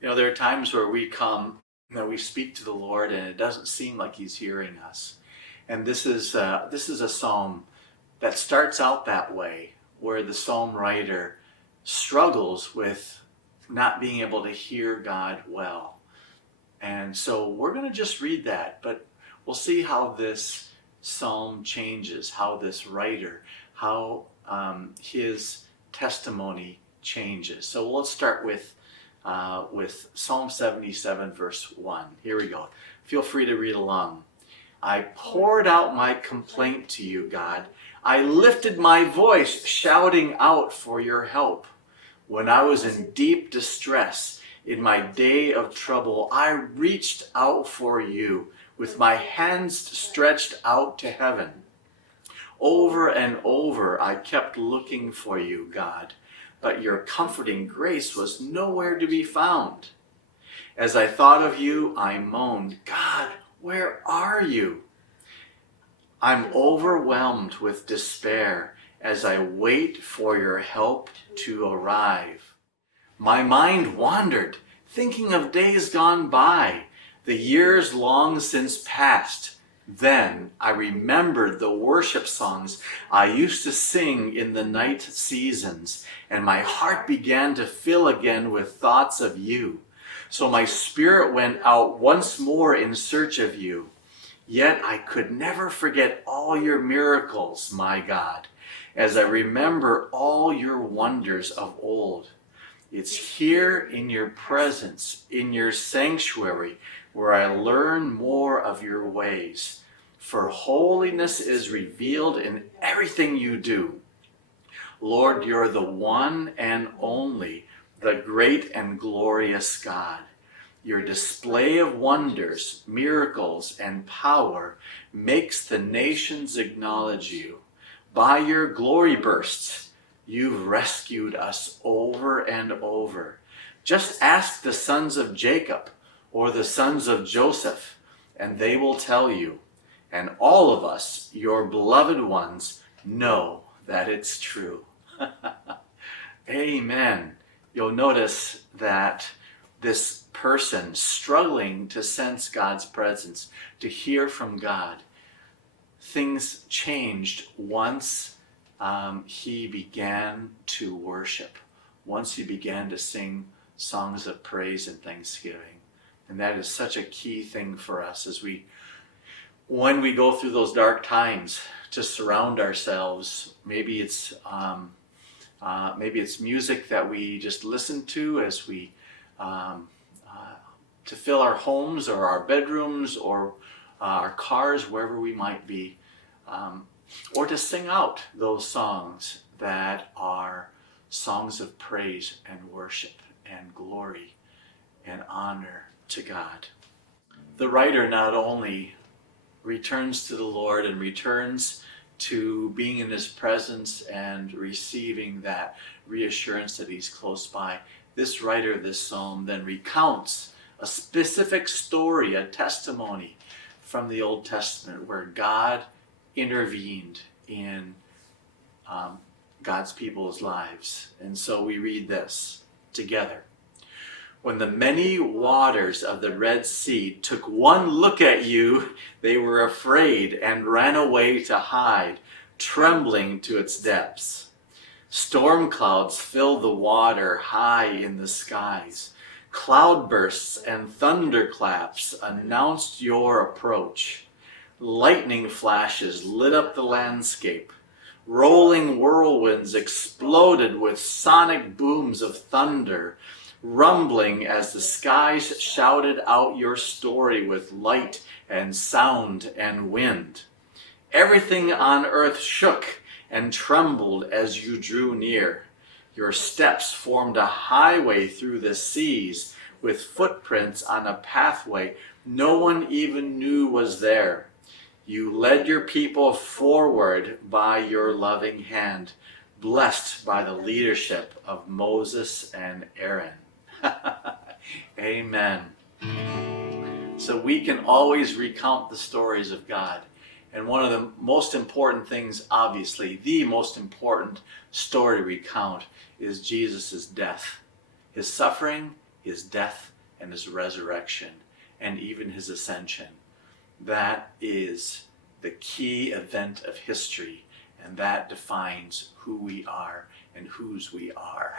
There are times where we come, we speak to the Lord, and it doesn't seem like He's hearing us. And this is a psalm that starts out that way, where the psalm writer struggles with not being able to hear God well. And so we're going to just read that, but we'll see how this psalm changes, how this writer, how his testimony changes. So let's start with Psalm 77, verse 1. Here we go. Feel free to read along. I poured out my complaint to you, God. I lifted my voice, shouting out for your help. When I was in deep distress, in my day of trouble, I reached out for you with my hands stretched out to heaven. Over and over, I kept looking for you, God, but your comforting grace was nowhere to be found. As I thought of you, I moaned, God, where are you? I'm overwhelmed with despair as I wait for your help to arrive. My mind wandered, thinking of days gone by, the years long since past. Then I remembered the worship songs I used to sing in the night seasons, and my heart began to fill again with thoughts of you. So my spirit went out once more in search of you. Yet I could never forget all your miracles, my God, as I remember all your wonders of old. It's here in your presence, in your sanctuary, where I learn more of your ways. For holiness is revealed in everything you do. Lord, you're the one and only, the great and glorious God. Your display of wonders, miracles, and power makes the nations acknowledge you. By your glory bursts, you've rescued us over and over. Just ask the sons of Jacob or the sons of Joseph, and they will tell you. And all of us, your beloved ones, know that it's true. Amen. You'll notice that this person struggling to sense God's presence, to hear from God, things changed once he began to worship, once he began to sing songs of praise and thanksgiving. And that is such a key thing for us when we go through those dark times, to surround ourselves. Maybe it's music that we just listen to as we to fill our homes or our bedrooms or our cars, wherever we might be, or to sing out those songs that are songs of praise and worship and glory and honor to God. The writer not only returns to the Lord and returns to being in His presence and receiving that reassurance that He's close by, this writer of this psalm then recounts a specific story, a testimony from the Old Testament where God intervened in God's people's lives. And so we read this together. When the many waters of the Red Sea took one look at you, they were afraid and ran away to hide, trembling to its depths. Storm clouds filled the water high in the skies. Cloudbursts and thunderclaps announced your approach. Lightning flashes lit up the landscape. Rolling whirlwinds exploded with sonic booms of thunder, rumbling as the skies shouted out your story with light and sound and wind. Everything on earth shook and trembled as you drew near. Your steps formed a highway through the seas with footprints on a pathway no one even knew was there. You led your people forward by your loving hand, blessed by the leadership of Moses and Aaron. Amen. So we can always recount the stories of God. And one of the most important things, obviously, the most important story to recount is Jesus' death, His suffering, his death and his resurrection, and even his ascension. That is the key event of history, and that defines who we are and whose we are.